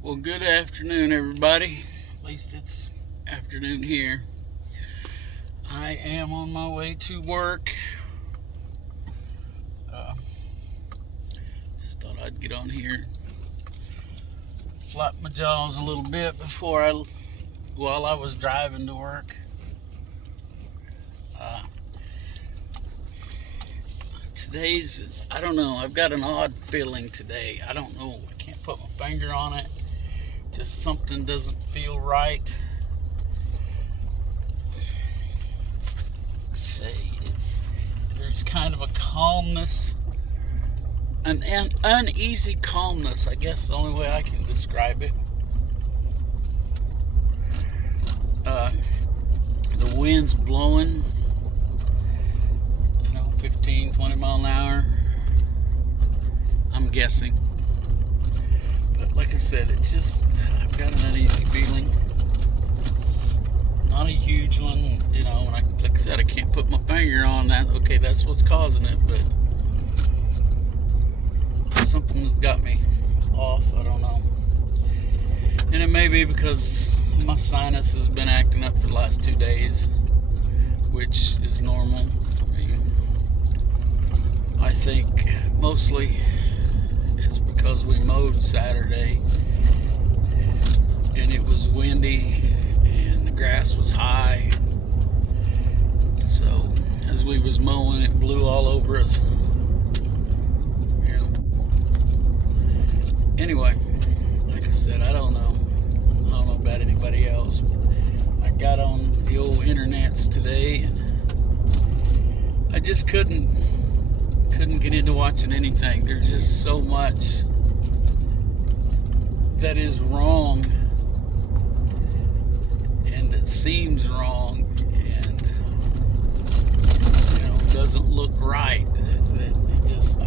Well, good afternoon, everybody. At least it's afternoon here. I am on my way to work. Uh, just thought I'd get on here, flap my jaws a little bit while I was driving to work. I don't know, I've got an odd feeling today. I don't know, I can't put my finger on it. Just something doesn't feel right. There's kind of a calmness, an uneasy calmness, I guess the only way I can describe it. The wind's blowing, 15, 20 mile an hour, I'm guessing. But like I said, I've got an uneasy feeling. Not a huge one, like I said, I can't put my finger on that. Okay, that's what's causing it, but something's got me off, I don't know. And it may be because my sinus has been acting up for the last 2 days, which is normal. I think mostly it's because we mowed Saturday and it was windy and the grass was high. So as we was mowing, it blew all over us. Anyway, like I said, I don't know about anybody else, but I got on the old internets today and I just couldn't get into watching anything. There's just so much that is wrong and that seems wrong and doesn't look right.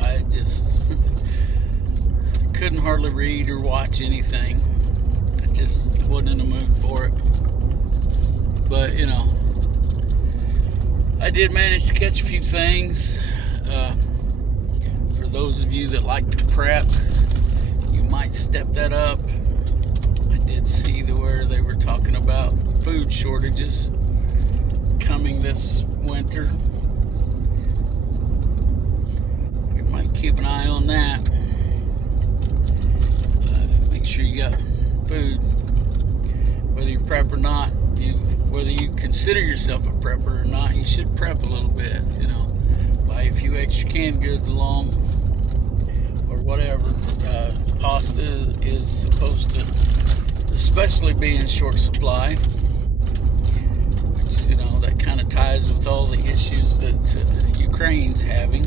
I just couldn't hardly read or watch anything. I just wasn't in the mood for it. But I did manage to catch a few things. For those of you that like to prep, you might step that up. I did see where they were talking about food shortages coming this winter. You might keep an eye on that. Make sure you got food, whether you prep or not. Whether you consider yourself a prepper or not, you should prep a little bit. Buy a few extra canned goods along, or whatever. Pasta is supposed to especially be in short supply, which that kind of ties with all the issues that Ukraine's having.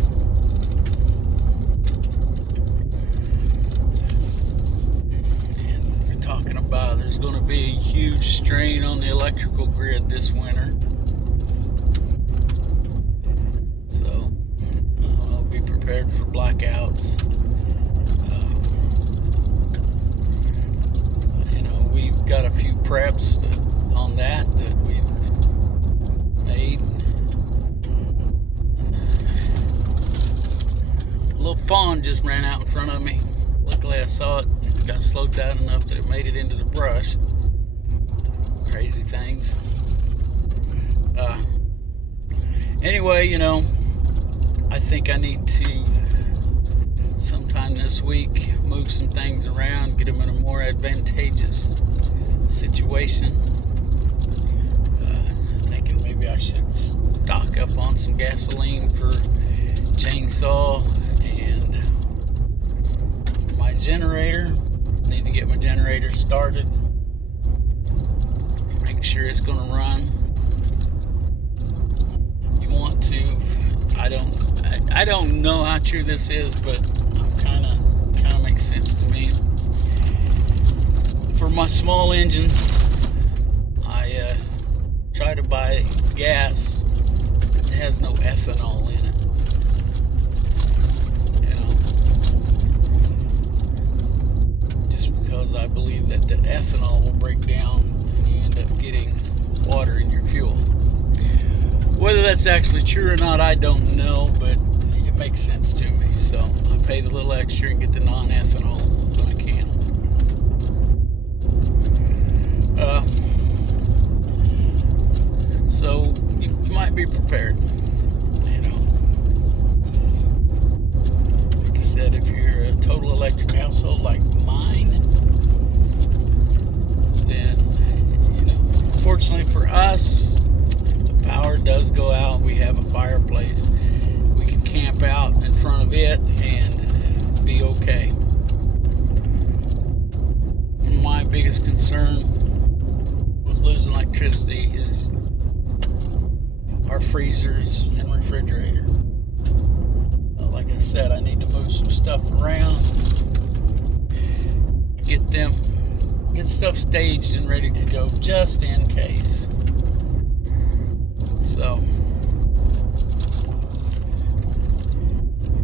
And we're talking about there's going to be a huge strain on the electrical grid this winter. Prepared for blackouts. We've got a few preps on that we've made. A little fawn just ran out in front of me. Luckily I saw it and got slowed down enough that it made it into the brush. Crazy things. Anyway, I think I need to sometime this week move some things around, get them in a more advantageous situation. Thinking maybe I should stock up on some gasoline for chainsaw and my generator. Need to get my generator started, make sure it's going to run. You want to, I don't know how true this is, but kind of makes sense to me. For my small engines, I try to buy gas that has no ethanol in it. Just because I believe that the ethanol will break down and you end up getting water in your fuel. Whether that's actually true or not, I don't know, but it makes sense to me. me, so I pay the little extra and get the non-ethanol when I can. Uh, so you might be prepared. You know, like I said, if you're a total electric household like mine, then, you know, fortunately for us, if the power does go out, we have a fireplace. We can camp out in front of it and be okay. My biggest concern with losing electricity is our freezers and refrigerator. Like I said, I need to move some stuff around, get stuff staged and ready to go just in case. So,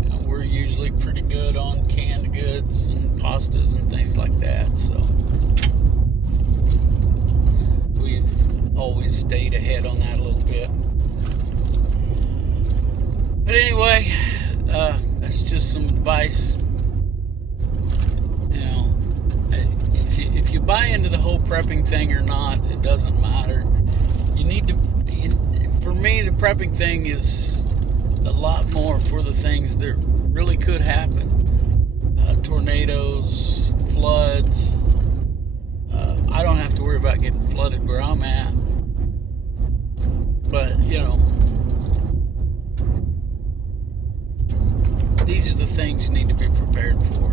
you know, we're usually pretty good on canned goods and pastas and things like that. So we've always stayed ahead on that a little bit. But anyway, that's just some advice. You know, if you buy into the whole prepping thing or not, it doesn't matter. You need to. For me, the prepping thing is a lot more for the things that really could happen. Tornadoes, floods. I don't have to worry about getting flooded where I'm at. But, you know, these are the things you need to be prepared for.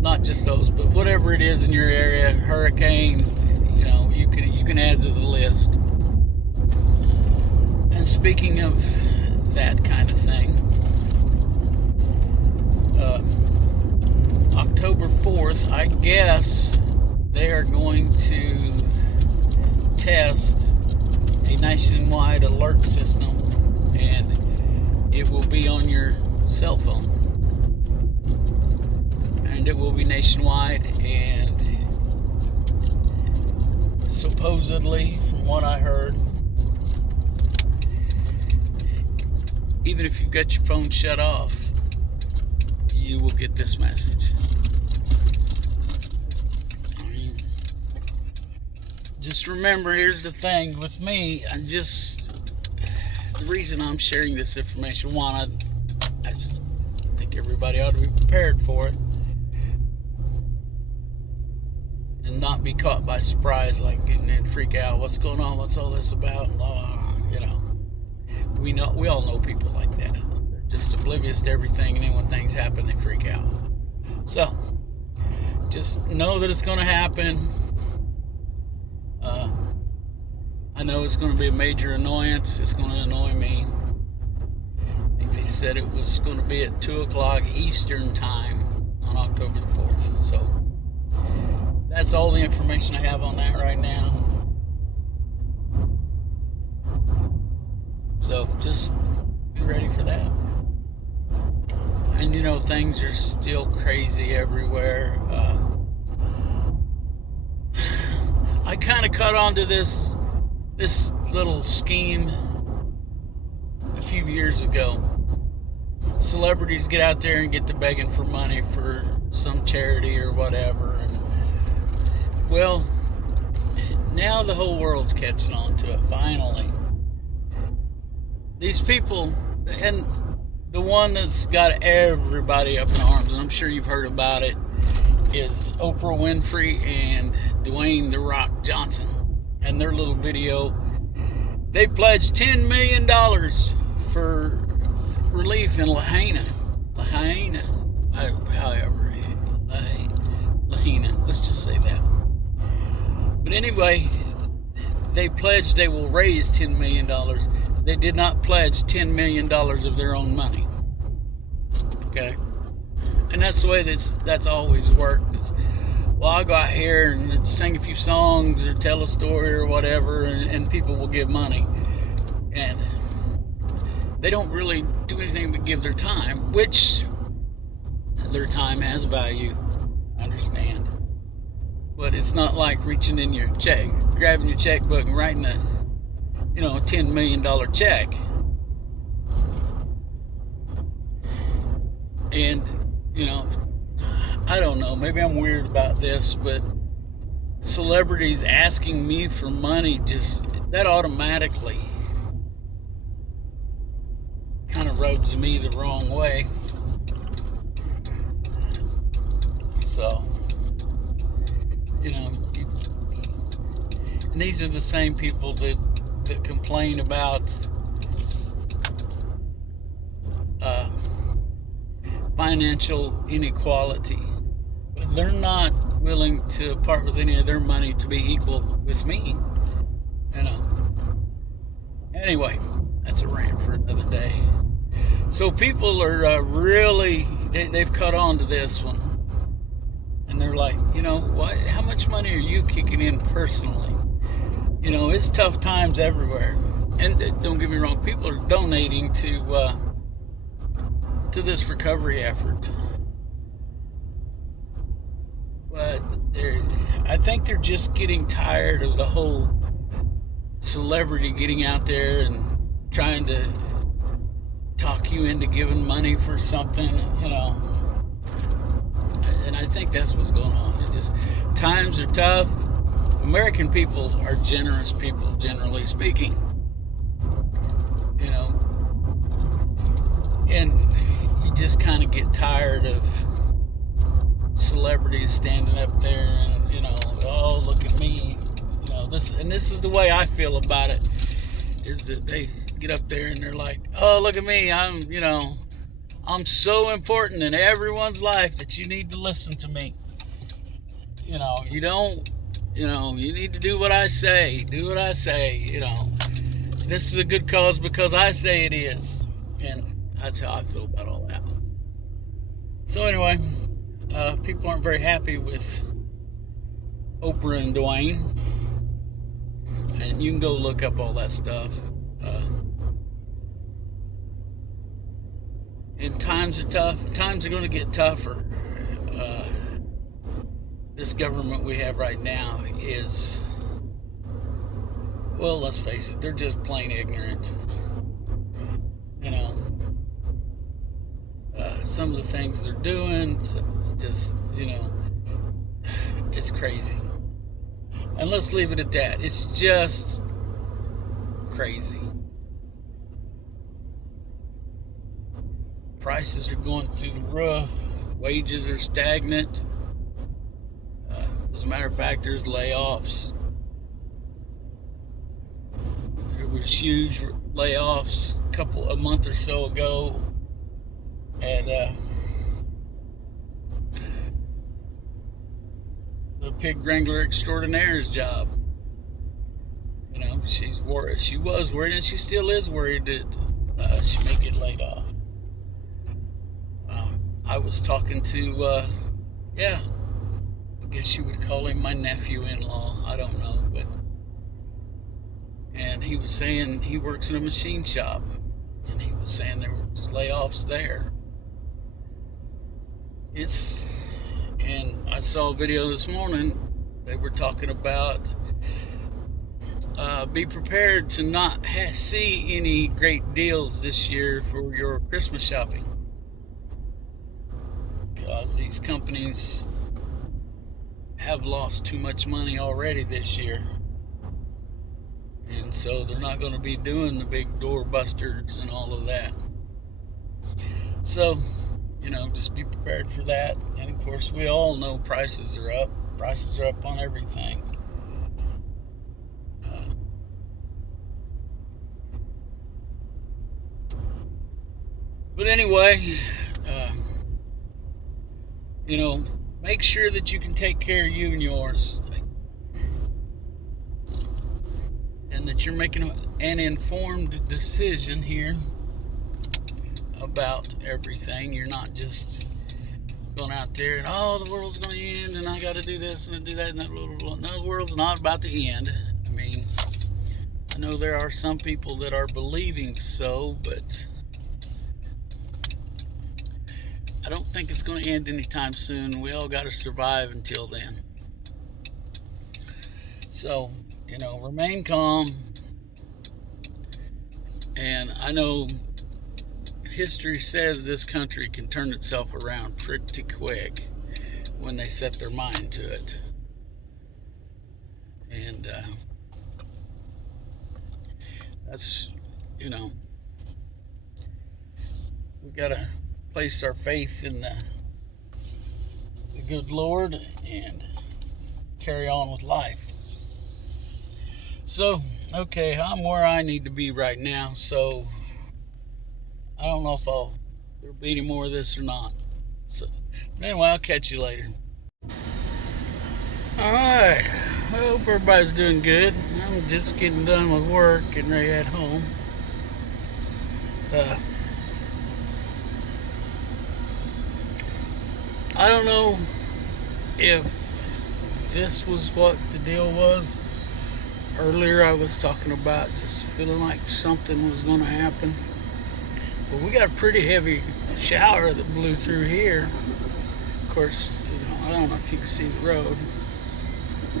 Not just those, but whatever it is in your area, hurricane, you know, you can add to the list. And speaking of that kind of thing, October 4th, I guess they are going to test a nationwide alert system, and it will be on your cell phone. And it will be nationwide, and supposedly, from what I heard, even if you've got your phone shut off, you will get this message. I mean, just remember, here's the thing with me. The reason I'm sharing this information, one, I just think everybody ought to be prepared for it and not be caught by surprise, like getting and freak out. What's going on? What's all this about? You know. We all know people like that. They're just oblivious to everything, and then when things happen, they freak out. So, just know that it's going to happen. I know it's going to be a major annoyance. It's going to annoy me. I think they said it was going to be at 2 o'clock Eastern time on October the 4th. So, that's all the information I have on that right now. So just be ready for that. And you know, things are still crazy everywhere. I kind of caught on to this little scheme a few years ago. Celebrities get out there and get to begging for money for some charity or whatever. And, well, now the whole world's catching on to it, finally. These people, and the one that's got everybody up in arms, and I'm sure you've heard about it, is Oprah Winfrey and Dwayne "The Rock" Johnson. And their little video, they pledged $10 million for relief in Lahaina, let's just say that. But anyway, they pledged they will raise $10 million. They did not pledge $10 million of their own money. Okay? And that's the way that's always worked. Well, I'll go out here and sing a few songs or tell a story or whatever, and people will give money. And they don't really do anything but give their time, which their time has value. I understand. But it's not like reaching in your check, grabbing your checkbook and writing a $10 million check. And, I don't know, maybe I'm weird about this, but celebrities asking me for money, just that automatically kind of rubs me the wrong way. So, and these are the same people that complain about financial inequality. But they're not willing to part with any of their money to be equal with me. Anyway, that's a rant for another day. So people are really, they've caught on to this one. And they're like, what? How much money are you kicking in personally? It's tough times everywhere. And don't get me wrong, people are donating to this recovery effort. But I think they're just getting tired of the whole celebrity getting out there and trying to talk you into giving money for something, And I think that's what's going on. It just, times are tough. American people are generous people, generally speaking. And you just kind of get tired of celebrities standing up there and, oh, look at me. This is the way I feel about it, is that they get up there and they're like, oh, look at me. I'm so important in everyone's life that you need to listen to me. You don't, you need to do what I say. Do what I say, This is a good cause because I say it is. And that's how I feel about all that. So anyway, people aren't very happy with Oprah and Dwayne. And you can go look up all that stuff. And times are tough. Times are going to get tougher. This government we have right now is, well, let's face it, they're just plain ignorant. Some of the things they're doing, just, it's crazy. And let's leave it at that. It's just crazy. Prices are going through the roof. Wages are stagnant. As a matter of fact, there's layoffs. There was huge layoffs a month or so ago at the pig wrangler extraordinaire's job. She was worried, and she still is worried that she may get laid off. I was talking to, I guess you would call him my nephew-in-law. I don't know, and he was saying he works in a machine shop, and he was saying there were layoffs there. And I saw a video this morning. They were talking about be prepared to not see any great deals this year for your Christmas shopping, because these companies have lost too much money already this year, and so they're not going to be doing the big doorbusters and all of that. So just be prepared for that. And of course, we all know prices are up. Prices are up on everything. But anyway, make sure that you can take care of you and yours, and that you're making an informed decision here about everything. You're not just going out there and, the world's going to end and I got to do this and do that and that. Blah, blah, blah. No, the world's not about to end. I mean, I know there are some people that are believing so, but I don't think it's going to end anytime soon. We all got to survive until then. So, remain calm. And I know history says this country can turn itself around pretty quick when they set their mind to it. And that's, you know, we got to place our faith in the good Lord and carry on with life. So, okay, I'm where I need to be right now, so I don't know if there'll be any more of this or not. So, but anyway, I'll catch you later. Alright, I hope everybody's doing good. I'm just getting done with work and ready to head home. I don't know if this was what the deal was. Earlier I was talking about just feeling like something was going to happen. But we got a pretty heavy shower that blew through here. Of course, I don't know if you can see the road.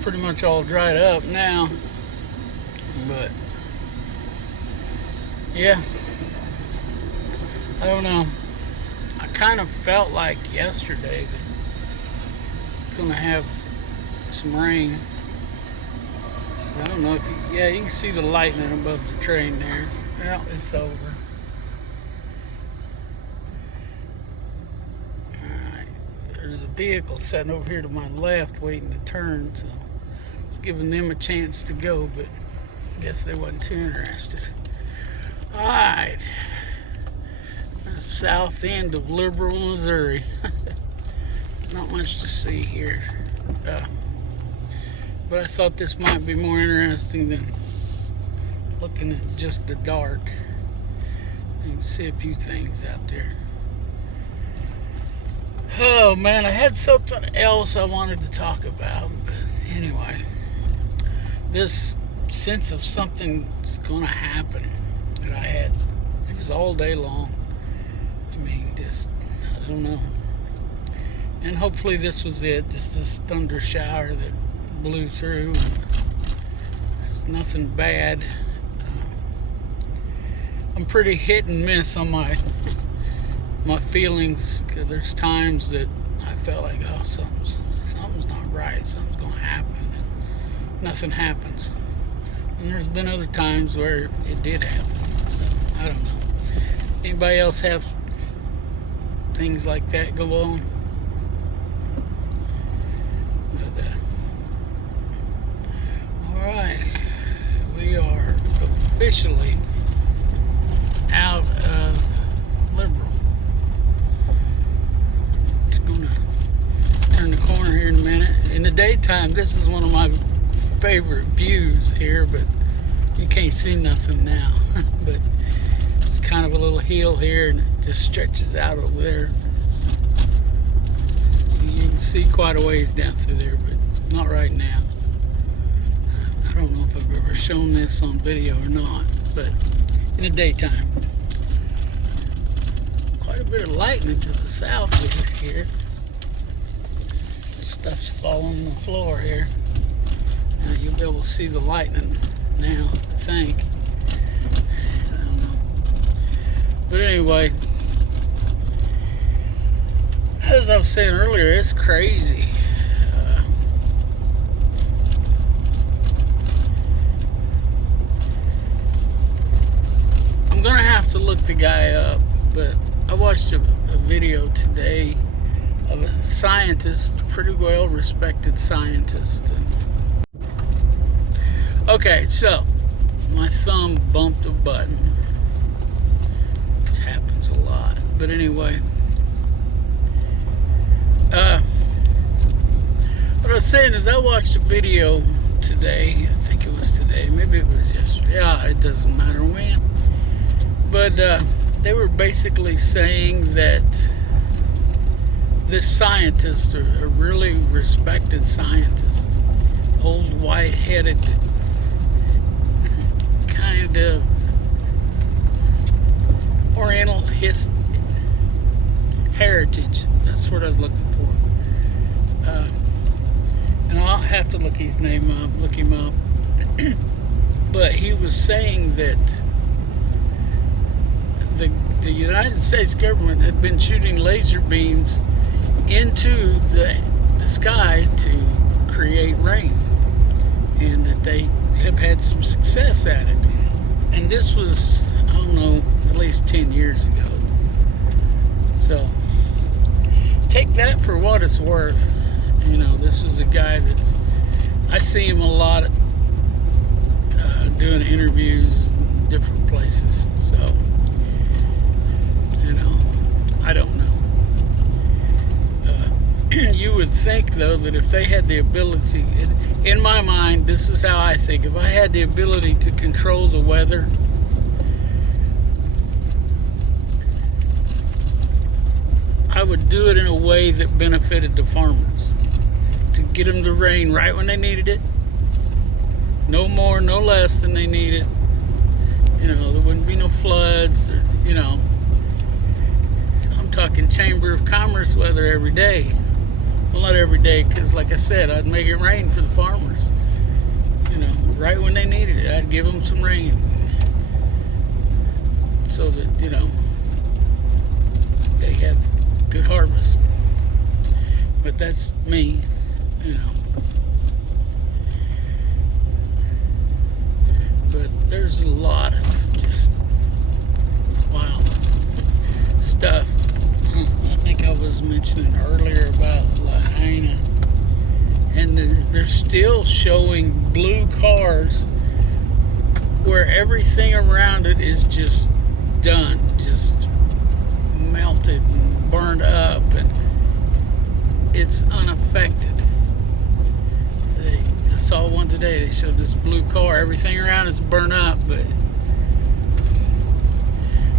Pretty much all dried up now. But, yeah. I don't know. I kind of felt like yesterday that it's going to have some rain. I don't know if you can see the lightning above the train there. Well, it's over. Alright, there's a vehicle sitting over here to my left waiting to turn, so it's giving them a chance to go, but I guess they wasn't too interested. Alright, south end of Liberal, Missouri. Not much to see here. But I thought this might be more interesting than looking at just the dark. You can see a few things out there. Oh man, I had something else I wanted to talk about, but anyway, this sense of something's gonna happen that I had, it was all day long. I mean, just, I don't know. And hopefully this was it, just this thunder shower that blew through. It's nothing bad. I'm pretty hit and miss on my feelings, because there's times that I felt like, oh, something's not right, something's gonna happen, and nothing happens. And there's been other times where it did happen. So I don't know. Anybody else have things like that go on? Alright, we are officially out of Liberal. Just gonna turn the corner here in a minute. In the daytime, this is one of my favorite views here, but you can't see nothing now. But it's kind of a little hill here, and it just stretches out over there. You can see quite a ways down through there, but not right now. I don't know if I've ever shown this on video or not, but in the daytime. Quite a bit of lightning to the south here. Stuff's falling on the floor here. You'll be able to see the lightning now, I think. I don't know. But anyway, as I was saying earlier, it's crazy. I'm gonna have to look the guy up, but I watched a video today of a scientist, a pretty well respected scientist. Okay, so my thumb bumped a button. It happens a lot, but anyway. What I was saying is I watched a video today. I think it was today. Maybe it was yesterday. Yeah, it doesn't matter when. But they were basically saying that this scientist, a really respected scientist, old white-headed, kind of Oriental heritage. That's what I was looking for. And I'll have to look him up. But he was saying that the United States government had been shooting laser beams into the sky to create rain. and that they have had some success at it. And this was, I don't know, at least 10 years ago. So take that for what it's worth. You know, this is a guy that's, I see him a lot doing interviews in different places. So, you know, I don't know. You would think, though, that if they had the ability, in my mind, this is how I think, if I had the ability to control the weather, I would do it in a way that benefited the farmers. To get them the rain right when they needed it, no more, no less than they needed. You know, there wouldn't be no floods, or, you know. I'm talking Chamber of Commerce weather every day. Well, not every day, because like I said, I'd make it rain for the farmers. You know, right when they needed it, I'd give them some rain. So that, you know, they have good harvest. But that's me, you know. But there's a lot of just wow stuff. I think I was mentioning earlier about Lahaina, and they're still showing blue cars where everything around it is just done, just melted and burned up, and it's unaffected. I saw one today. They showed this blue car. Everything around it's burnt up, but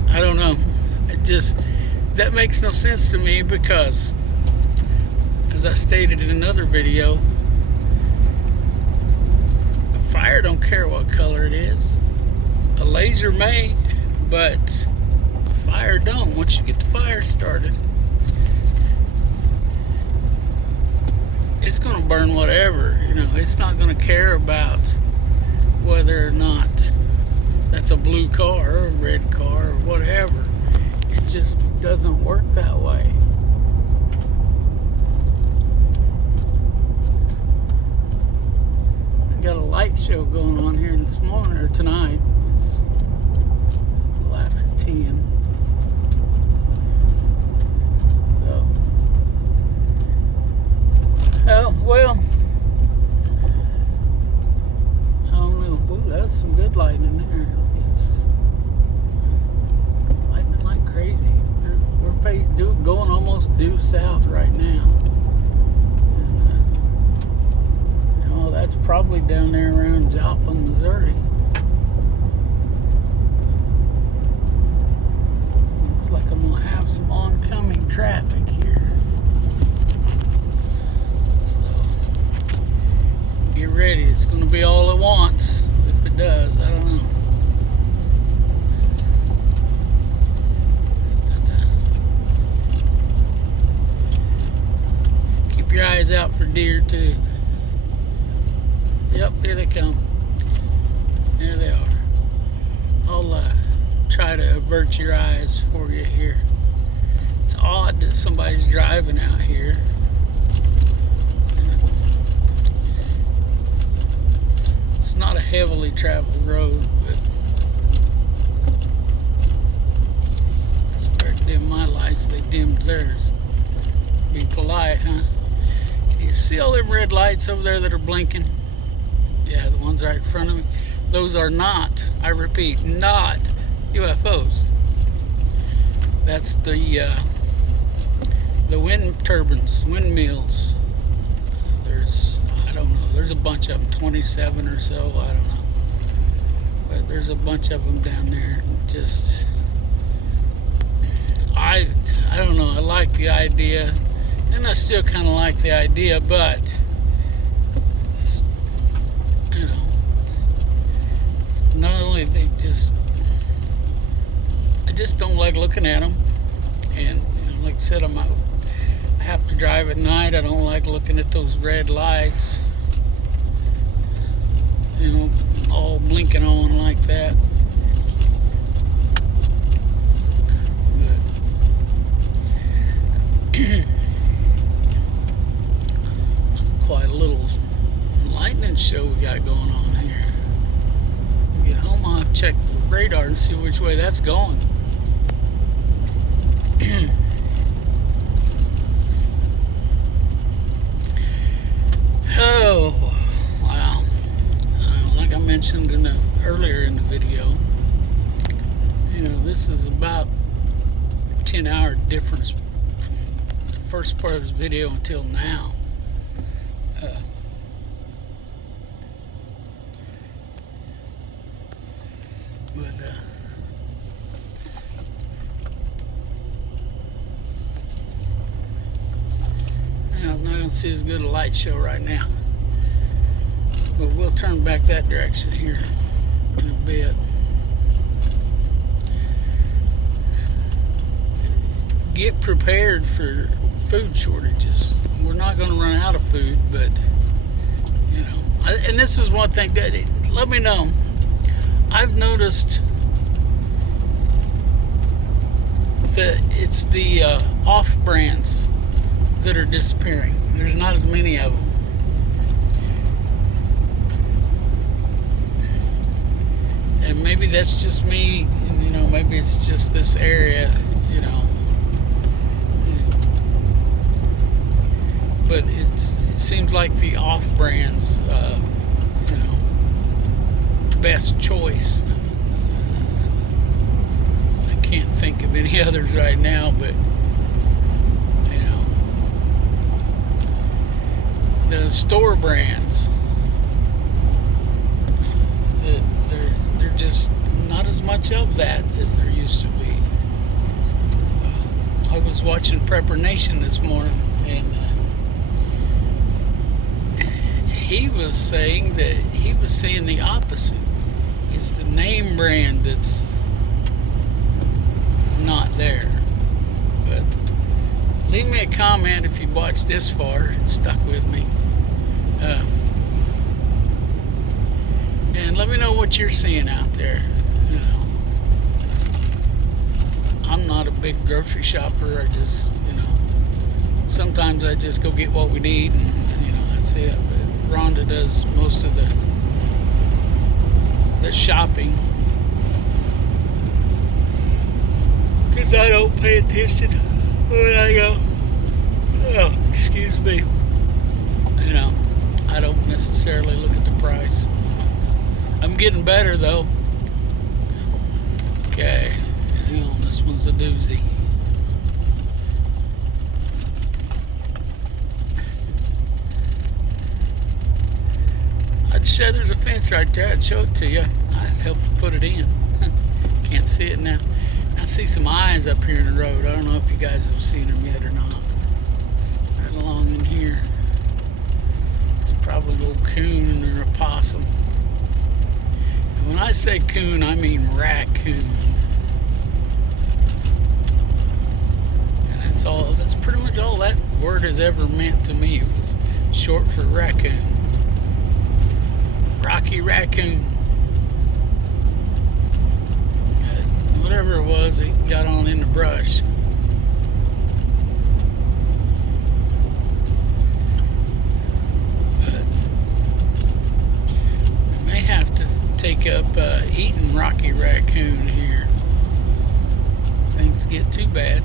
I don't know. It just, that makes no sense to me, because as I stated in another video, a fire don't care what color it is. A laser may, but fire don't. Once you get the fire started, it's going to burn whatever. You know, it's not going to care about whether or not that's a blue car or a red car or whatever. It just doesn't work that way. I got a light show going on here this morning, or tonight. It's a little after 10. So, oh, well, I don't know. Ooh, that's some good lighting in there. It's lightning like crazy. We're going almost due south right now. And, you know, that's probably down there around Joplin, Missouri. Looks like I'm going to have some oncoming traffic here. So, get ready. It's going to be all at once. If it does, I don't know. Your eyes out for deer too. Yep, here they come. There they are. I'll try to avert your eyes for you here. It's odd that somebody's driving out here. It's not a heavily traveled road, but I better dim my lights. They dimmed theirs. Be polite, huh? You see all them red lights over there that are blinking? Yeah, the ones right in front of me. Those are not, I repeat, not UFOs. That's the wind turbines, windmills. There's, I don't know, there's a bunch of them, 27 or so, I don't know. But there's a bunch of them down there. Just, I don't know, I like the idea. And I still kind of like the idea, but, you know, not only they just, I just don't like looking at them. And, you know, like I said, I have to drive at night. I don't like looking at those red lights, you know, all blinking on like that. But quite a little lightning show we got going on here. When we get home, I'll have to check the radar and see which way that's going. Oh, wow. Like I mentioned earlier in the video, this is about a 10-hour difference from the first part of this video until now. I'm not going to see as good a light show right now, but we'll turn back that direction here in a bit. Get prepared for food shortages. We're not going to run out of food, but and this is one thing that, let me know. I've noticed that it's the off brands that are disappearing. There's not as many of them. And maybe that's just me, maybe it's just this area, but it seems like the off brands, best choice. I can't think of any others right now, but the store brands, they're just not as much of that as there used to be. I was watching Prepper Nation this morning, and he was saying that he was seeing the opposite. It's the name brand that's not there. But leave me a comment if you watched this far and stuck with me. And let me know what you're seeing out there. I'm not a big grocery shopper. I just, sometimes I just go get what we need, and that's it. But Rhonda does most of the shopping, because I don't pay attention when I go. Oh, excuse me. I don't necessarily look at the price. I'm getting better though. Okay, hang on, this one's a doozy. I'd show there's a fence right there. I'd show it to you. I'd help put it in. Can't see it now. I see some eyes up here in the road. I don't know if you guys have seen them yet or not. Right along in here. It's probably a little coon or a possum. And when I say coon, I mean raccoon. And that's pretty much all that word has ever meant to me. It was short for raccoon. Rocky Raccoon. Whatever it was, he got on in the brush. But I may have to take up eating Rocky Raccoon here. Things get too bad.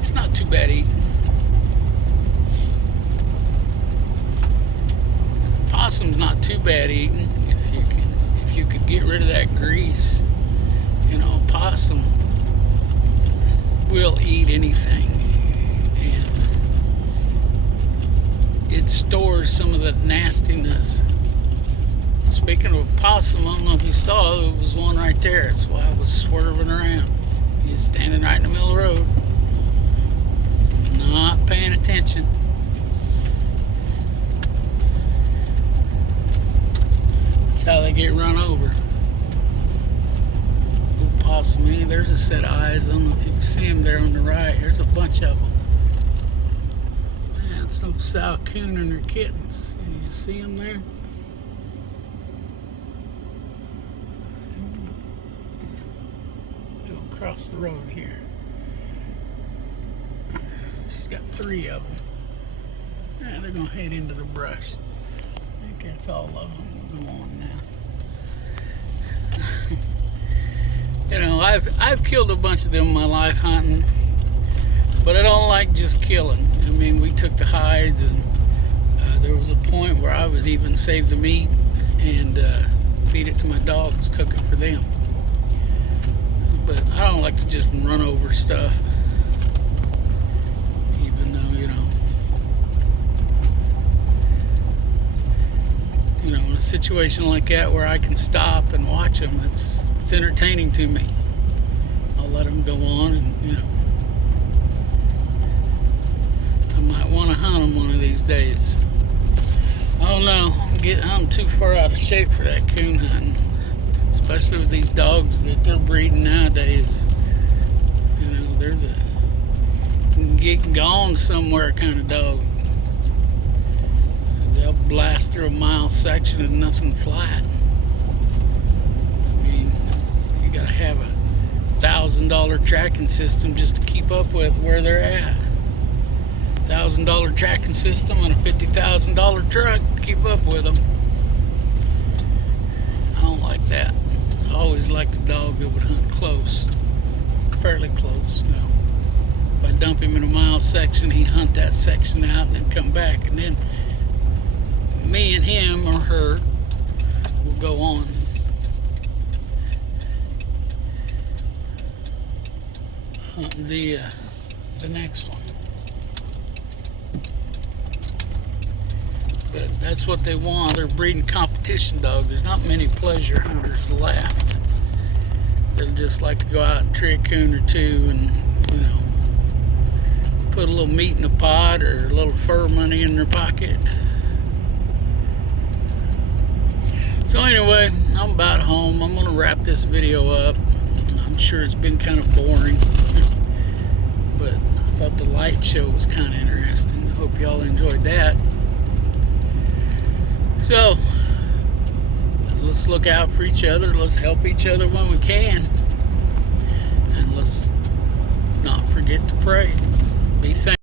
It's not too bad eating. Possum's not too bad eating if you could get rid of that grease. Possum will eat anything, and it stores some of the nastiness. Speaking of possum, I don't know if you saw, there was one right there. That's why I was swerving around. He was standing right in the middle of the road, not paying attention. That's how they get run over. Possum, man, there's a set of eyes. I don't know if you can see them there on the right. There's a bunch of them. Man, it's no sow coon and their kittens. Can you see them there? Go across the road here. She's got 3 of them. Yeah, they're gonna head into the brush. think that's all of them. We'll go on now. You know, I've killed a bunch of them in my life hunting, but I don't like just killing. I mean, we took the hides, and there was a point where I would even save the meat and feed it to my dogs, cook it for them. But I don't like to just run over stuff, even though, you know, in a situation like that where I can stop and watch them, it's entertaining to me. I'll let them go on, and you know, I might want to hunt them one of these days. I don't know. I'm too far out of shape for that coon hunting, especially with these dogs that they're breeding nowadays. You know, they're the get gone somewhere kind of dog. They'll blast through a mile section and nothing flat. I mean, you gotta have a $1,000 tracking system just to keep up with where they're at. $1,000 tracking system and a $50,000 truck to keep up with them. I don't like that. I always liked a dog that would hunt close, fairly close. You know, if I dump him in a mile section, he'd hunt that section out and then come back, and then me and him or her will go on. Hunt the next one. But that's what they want. They're breeding competition dogs. There's not many pleasure hunters left. They'll just like to go out and tree a coon or two and, you know, put a little meat in a pot or a little fur money in their pocket. So anyway, I'm about home. I'm gonna wrap this video up. I'm sure it's been kind of boring, but I thought the light show was kind of interesting. I hope y'all enjoyed that. So, let's look out for each other. Let's help each other when we can. And let's not forget to pray. Be thankful.